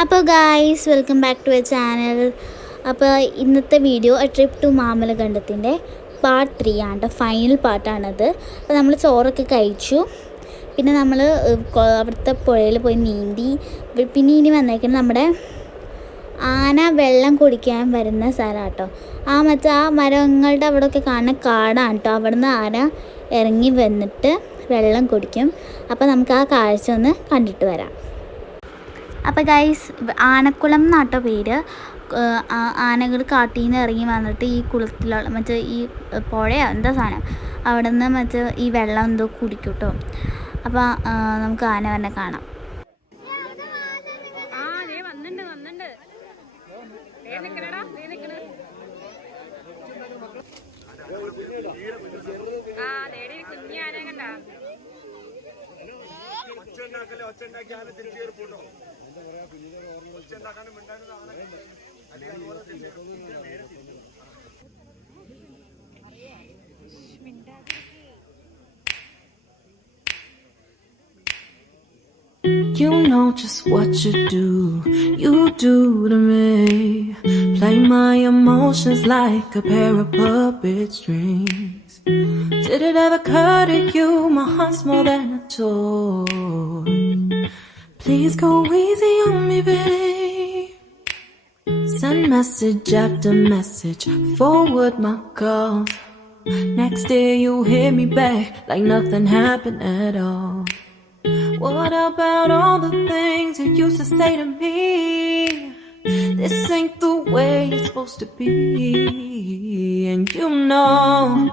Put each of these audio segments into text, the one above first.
അപ്പോൾ guys welcome back to a channel അപ്പോൾ ഇന്നത്തെ വീഡിയോ എ ട്രിപ്പ് ടു മാമലഖണ്ഡത്തിന്റെ പാർട്ട് ത്രീ ആണ് ഫൈനൽ പാർട്ടാണത് അപ്പോൾ നമ്മൾ ചോറൊക്കെ കഴിച്ചു. പിന്നെ നമ്മൾ അവിടുത്തെ പുഴയിൽ പോയി നീന്തി. പിന്നെ ഇനി വന്നേക്കുന്നത് നമ്മുടെ ആന വെള്ളം കുടിക്കാൻ വരുന്ന സ്ഥലം കേട്ടോ ആ മറ്റേ ആ മരങ്ങളുടെ അവിടെയൊക്കെ കാണുന്ന കാടാണ് കേട്ടോ അവിടുന്ന് ആന ഇറങ്ങി വന്നിട്ട് വെള്ളം കുടിക്കും. അപ്പോൾ നമുക്ക് ആ കാഴ്ച ഒന്ന് കണ്ടിട്ട് വരാം. അപ്പോൾ ഗൈസ് ആനക്കുളം എന്നാട്ടോ പേര്. ആനകൾ കാട്ടിൽ നിന്ന് ഇറങ്ങി വന്നിട്ട് ഈ കുളത്തിലുള്ള മറ്റേ ഈ പുഴയോ എന്താ സാധനം അവിടെ നിന്ന് മറ്റേ ഈ വെള്ളം എന്തോ കുടിക്കൂട്ടോ. കേട്ടോ അപ്പോൾ നമുക്ക് ആന തന്നെ കാണാം. ആ ദേ വന്നിണ്ട് വന്നിണ്ട്. ദേ നിക്കണെടാ ദേ നിക്കണ്. ആ ദേടി കുഞ്ഞി ആനയെ കണ്ട You know just what you do, you do to me. Play my emotions like a pair of puppet strings. Did it ever occur to you my heart's more than a toy? Please go easy on me, babe. Send message after message, forward my calls. Next day you hit me back like nothing happened at all. What about all the things you used to say to me? This ain't the way it's supposed to be. And you know,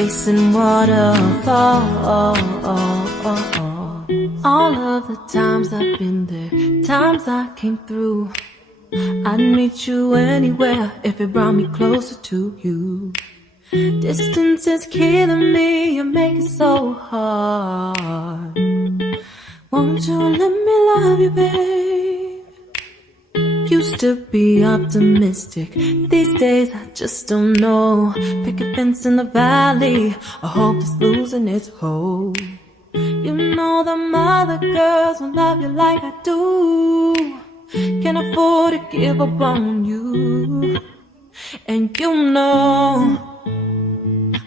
Chasing waterfall. All of the times I've been there, times I came through. I'd meet you anywhere if it brought me closer to you. Distance is killing me, you make it so hard. Won't you let me love you, babe? Used to be optimistic, these days I just don't know. Pick a fence in the valley, I hope it's losing its hold. You know the mother girls will love you like I do. Can't afford to give up on you. And you know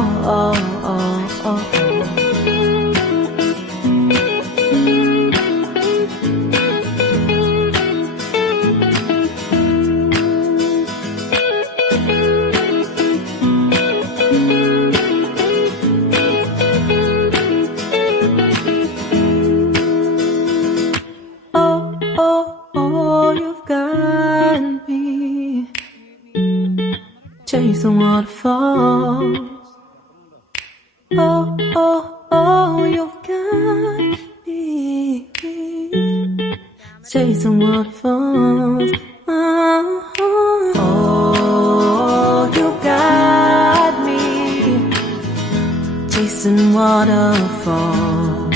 oh, oh, oh. oh chase the waterfall. Chasing waterfalls. Oh, oh, you got me chasing waterfall.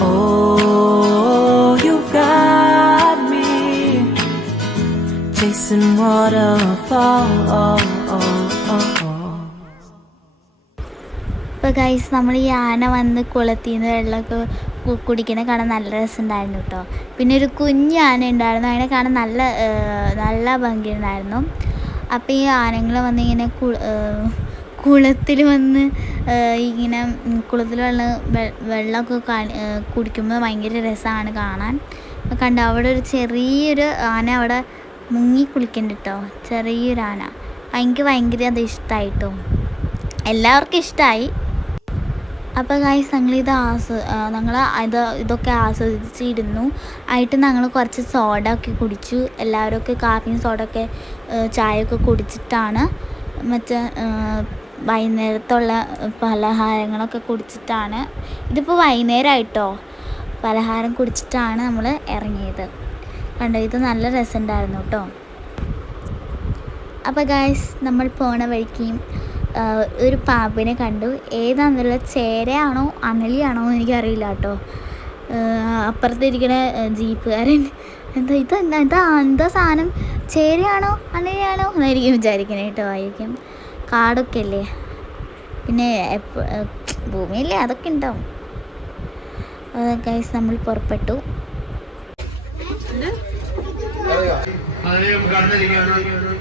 Oh, you got me chasing waterfalls. ഇപ്പോൾ guys നമ്മൾ ഈ ആന വന്ന് കുളത്തിൽ നിന്ന് വെള്ളമൊക്കെ കു- കുടിക്കണ കാണാൻ നല്ല രസമുണ്ടായിരുന്നു കേട്ടോ പിന്നെ ഒരു കുഞ്ഞ് ആന ഉണ്ടായിരുന്നു. അതിനെ കാണാൻ നല്ല നല്ല ഭംഗിയുണ്ടായിരുന്നു. അപ്പോൾ ഈ ആനകൾ വന്നിങ്ങനെ കുളത്തിൽ വന്ന് ഇങ്ങനെ കുളത്തിൽ വെള്ളം വെള്ളമൊക്കെ കുടിക്കുമ്പോൾ ഭയങ്കര രസമാണ് കാണാൻ. കണ്ട അവിടെ ഒരു ചെറിയൊരു ആന അവിടെ മുങ്ങി കുളിക്കുന്നുണ്ട് കേട്ടോ ചെറിയൊരു ആന. എനിക്ക് ഭയങ്കര അത് ഇഷ്ടമായിട്ടോ എല്ലാവർക്കും ഇഷ്ടമായി അപ്പോൾ ഗൈസ് ഞങ്ങളിത് ആസ്വ ഞങ്ങൾ ഇത് ഇതൊക്കെ ആസ്വദിച്ചിരുന്നു. ആയിട്ട് ഞങ്ങൾ കുറച്ച് സോഡ ഒക്കെ കുടിച്ചു. എല്ലാവരൊക്കെ കാപ്പിയും സോഡ ഒക്കെ ചായയൊക്കെ കുടിച്ചിട്ടാണ് മറ്റേ വൈകുന്നേരത്തുള്ള പലഹാരങ്ങളൊക്കെ കുടിച്ചിട്ടാണ്. ഇതിപ്പോൾ വൈകുന്നേരമായിട്ടോ പലഹാരം കുടിച്ചിട്ടാണ് നമ്മൾ ഇറങ്ങിയത്. കണ്ടോ ഇത് നല്ല രസമുണ്ടായിരുന്നു കേട്ടോ അപ്പോൾ ഗായ്സ് നമ്മൾ പോണ വഴിക്കും ഒരു പാമ്പിനെ കണ്ടു. ഏതാണെന്നുള്ള ചേരയാണോ അണലിയാണോ എന്ന് എനിക്കറിയില്ല കേട്ടോ. അപ്പുറത്തിരിക്കണ ജീപ്പുകാരൻ. എന്താ ഇത് എന്താ എന്താ എന്താ സാധനം? ചേരയാണോ അണലിയാണോ എന്നായിരിക്കും വിചാരിക്കണേ കേട്ടോ ആയിരിക്കും. കാടൊക്കെ അല്ലേ പിന്നെ ഭൂമിയില്ലേ? അതൊക്കെ ഉണ്ടാവും. ഗൈസ് നമ്മൾ പുറപ്പെട്ടു. അതിനെയും കടന്നിരിക്കുകയാണ്.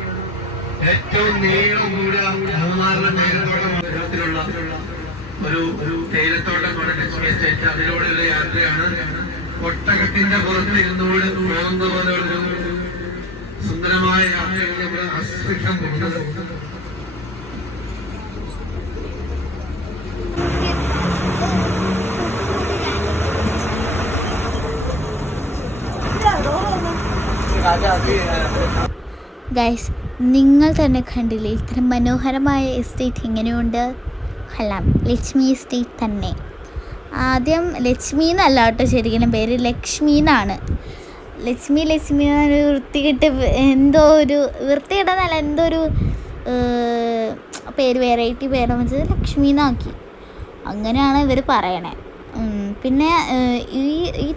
ഏറ്റവും നീളം കൂടിയ മൂന്നാറിലെ തേയിലത്തോട്ടം കേരളത്തിലുള്ള ഒരു ഒരു തേയിലത്തോട്ടമാണ് ലക്ഷ്മി എസ്റ്റേറ്റ് അതിലൂടെയുള്ള യാത്രയാണ് ഒട്ടകത്തിന്റെ പുറത്തിരുന്നുകൊണ്ട് പോകുന്ന പോലെയുള്ള ഒരു സുന്ദരമായ യാത്രയിൽ നമ്മൾ അസ്വീകം പോകുന്നത് ഗൈസ് നിങ്ങൾ തന്നെ കണ്ടില്ലേ ഇത്ര മനോഹരമായ എസ്റ്റേറ്റ് എങ്ങനെയുണ്ട്? കൊള്ളാം. ലക്ഷ്മി എസ്റ്റേറ്റ് തന്നെ. ആദ്യം ലക്ഷ്മി എന്നല്ല കേട്ടോ ശരിക്കും പേര് ലക്ഷ്മി എന്നാണ്. ലക്ഷ്മി ലക്ഷ്മി എന്നൊരു വൃത്തികെട്ട് എന്തോ ഒരു വൃത്തികെട്ടെന്നല്ല എന്തോ ഒരു പേര് വെറൈറ്റി പേരെന്ന് വെച്ചത് ലക്ഷ്മി എന്നാക്കി. അങ്ങനെയാണ് ഇവർ പറയണേ. പിന്നെ ഈ ഈ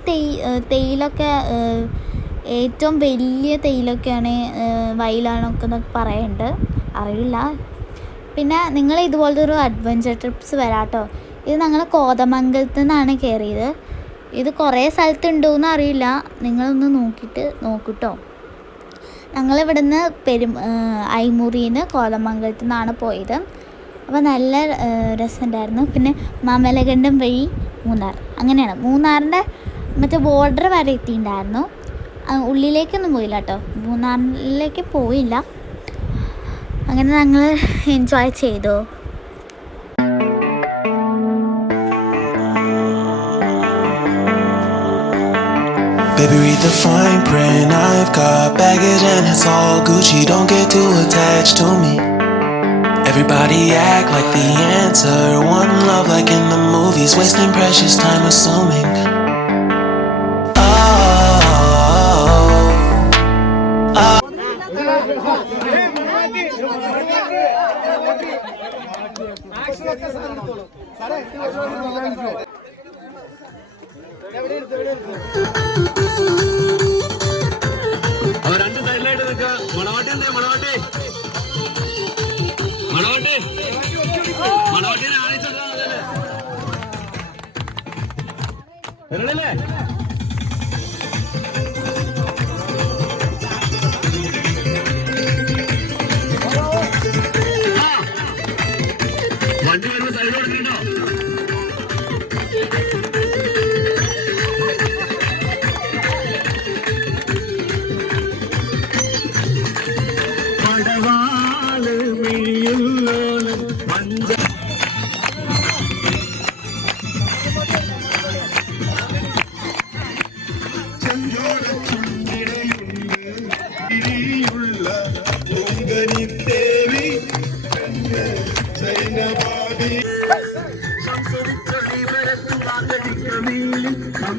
തേയിലൊക്കെ ഏറ്റവും വലിയ തേയിലൊക്കെയാണ് വയലാണൊക്കെ എന്നൊക്കെ പറയുന്നുണ്ട് അറിയില്ല. പിന്നെ നിങ്ങൾ ഇതുപോലത്തെ ഒരു അഡ്വഞ്ചർ ട്രിപ്സ് വരാട്ടോ. ഇത് ഞങ്ങൾ കോതമംഗലത്ത് നിന്നാണ് കയറിയത് ഇത് കുറേ സ്ഥലത്തുണ്ടോയെന്ന് അറിയില്ല. നിങ്ങളൊന്ന് നോക്കിയിട്ട് നോക്കൂട്ടോ. ഞങ്ങളിവിടുന്ന് പെരും ഐമുറിന്ന് കോതമംഗലത്ത് നിന്നാണ് പോയത്. അപ്പോൾ നല്ല രസമുണ്ടായിരുന്നു പിന്നെ മാമലകണ്ഠം വഴി മൂന്നാർ. അങ്ങനെയാണ്. മൂന്നാറിന്റെ മറ്റേ ബോർഡർ വരെ എത്തിയിട്ടുണ്ടായിരുന്നു ഉള്ളിലേക്കൊന്നും പോയില്ല കേട്ടോ മൂന്നാറിലേക്ക് പോയില്ല അങ്ങനെ ഞങ്ങൾ എൻജോയ് ചെയ്തു Baby, read the fine print. I've got baggage and it's all Gucci. Don't get too attached to me. Everybody act like the answer. One love, like in the movies. Wasting precious time assuming. രണ്ട് സൈഡിലായിട്ട് നിൽക്കുക മണവാട്ടി എന്തേ മണവാട്ടി. മണവാട്ടി. മണവാട്ടിനെ ആണിച്ചല്ലേ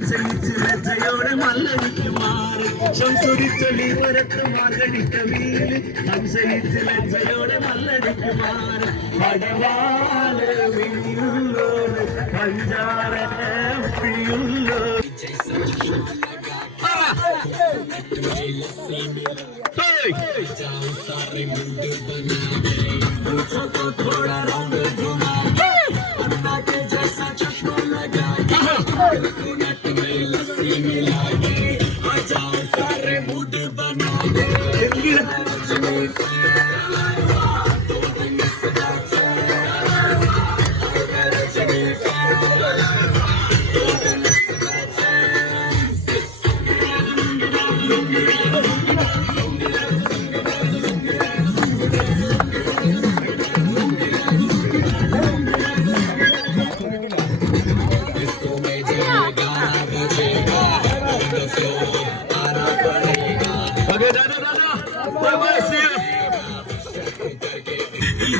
ചലിച്ച് ലജ്ജയോടെ മല്ലടിക്ക് മാറി. ശംസുരിച്ചൊലി പുരത്ത് മല്ലടിക്ക wheel. സംശയിച്ച് ലജ്ജയോടെ മല്ലടിക്ക് മാറി. പടവാൾ വില്ലുള്ളോട് പഞ്ചാര പുഴിയുള്ളോ Hey! with you.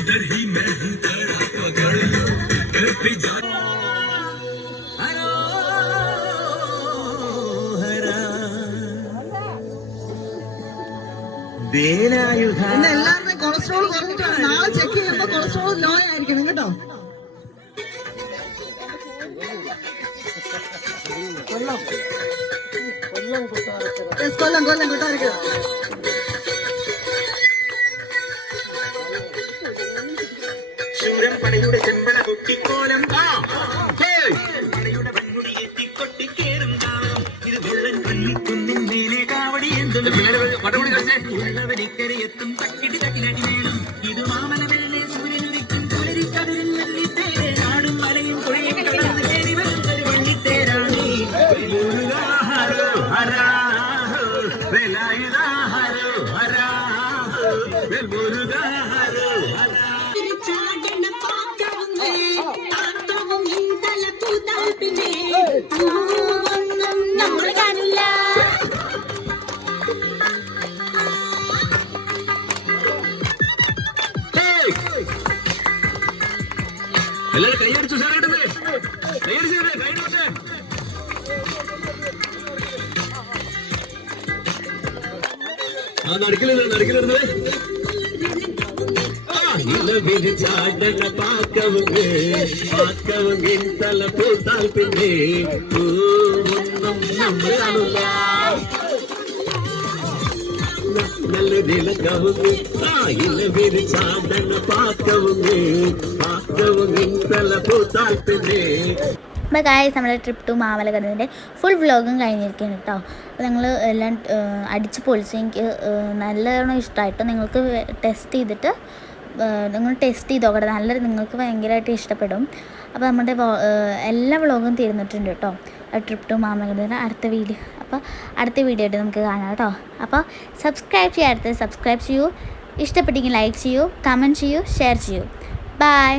इधर ही मैं हूँ कड़ा पकड़ लो घर पे जा പിന്നെ എല്ലാവരുടെയും കൊളസ്ട്രോൾ കുറഞ്ഞിട്ടാണ് നാളെ ചെക്ക് ചെയ്യുമ്പോ കൊളസ്ട്രോൾ ലോ ആയിരിക്കണം കേട്ടോ കൊല്ലം കൊല്ലം കൊട്ടാരക്കര കൊല്ലം കൊല്ലം കൊട്ടാരക്കര പടയുടെ ചെമ്പട കുട്ടിക്കോലം. പടയുടെ പെൺമുടി എത്തിക്കൊട്ടിക്കേറും താളം. ഇത് പള്ളി കുന്നിൻ മേലെ കാവടി എന്തും പടപടി ഉള്ളവരിക്കരെ എല്ലാരും കൈയടിച്ചു സാറേട്ടത് കൈയടിച്ചു കൈയടിച്ചേ ആ നടക്കില്ല നടക്കില്ലേ ചാടണ പാക്കവുങ്ങ് പാക്കവുങ്ങ് തല പൂത്താൽ പിന്നെ ഒന്നും നമ്മൾ കാണില്ല நல்ல நிலக்கவுங்க தாயில விரிச்சாண்டன பார்க்கவுங்க பார்க்கவுங்க தலை பூத்தால் பின்னே അപ്പോൾ ഗായ്സ് നമ്മുടെ ട്രിപ്പ് ടു മാമലകടലിൻ്റെ ഫുൾ വ്ലോഗും കഴിഞ്ഞിരിക്കുകയാണ് കേട്ടോ അപ്പോൾ നിങ്ങൾ എല്ലാം ഏഹ്, അടിച്ച് പൊളിച്ച് എനിക്ക് ഏഹ്, നല്ലോണം ഇഷ്ടമായിട്ട് നിങ്ങൾക്ക് ടെസ്റ്റ് ചെയ്തിട്ട് ഏഹ്, നിങ്ങൾ ടെസ്റ്റ് ചെയ്ത് നോക്കട്ടെ നല്ല നിങ്ങൾക്ക് ഭയങ്കരമായിട്ട് ഇഷ്ടപ്പെടും അപ്പോൾ നമ്മുടെ വ്ളോ- ഏഹ്, എല്ലാ വ്ളോഗും തീർന്നിട്ടുണ്ട് കേട്ടോ ട്രിപ്പ് ടു മാമലകടലിൻ്റെ അടുത്ത വീഡിയോ അപ്പോൾ അടുത്ത വീഡിയോ ആയിട്ട് നമുക്ക് കാണാം കേട്ടോ അപ്പോൾ സബ്സ്ക്രൈബ് ചെയ്യാത്ത സബ്സ്ക്രൈബ് ചെയ്യൂ ഇഷ്ടപ്പെട്ടെങ്കിൽ ലൈക്ക് ചെയ്യൂ കമന്റ് ചെയ്യൂ ഷെയർ ചെയ്യൂ. ബൈ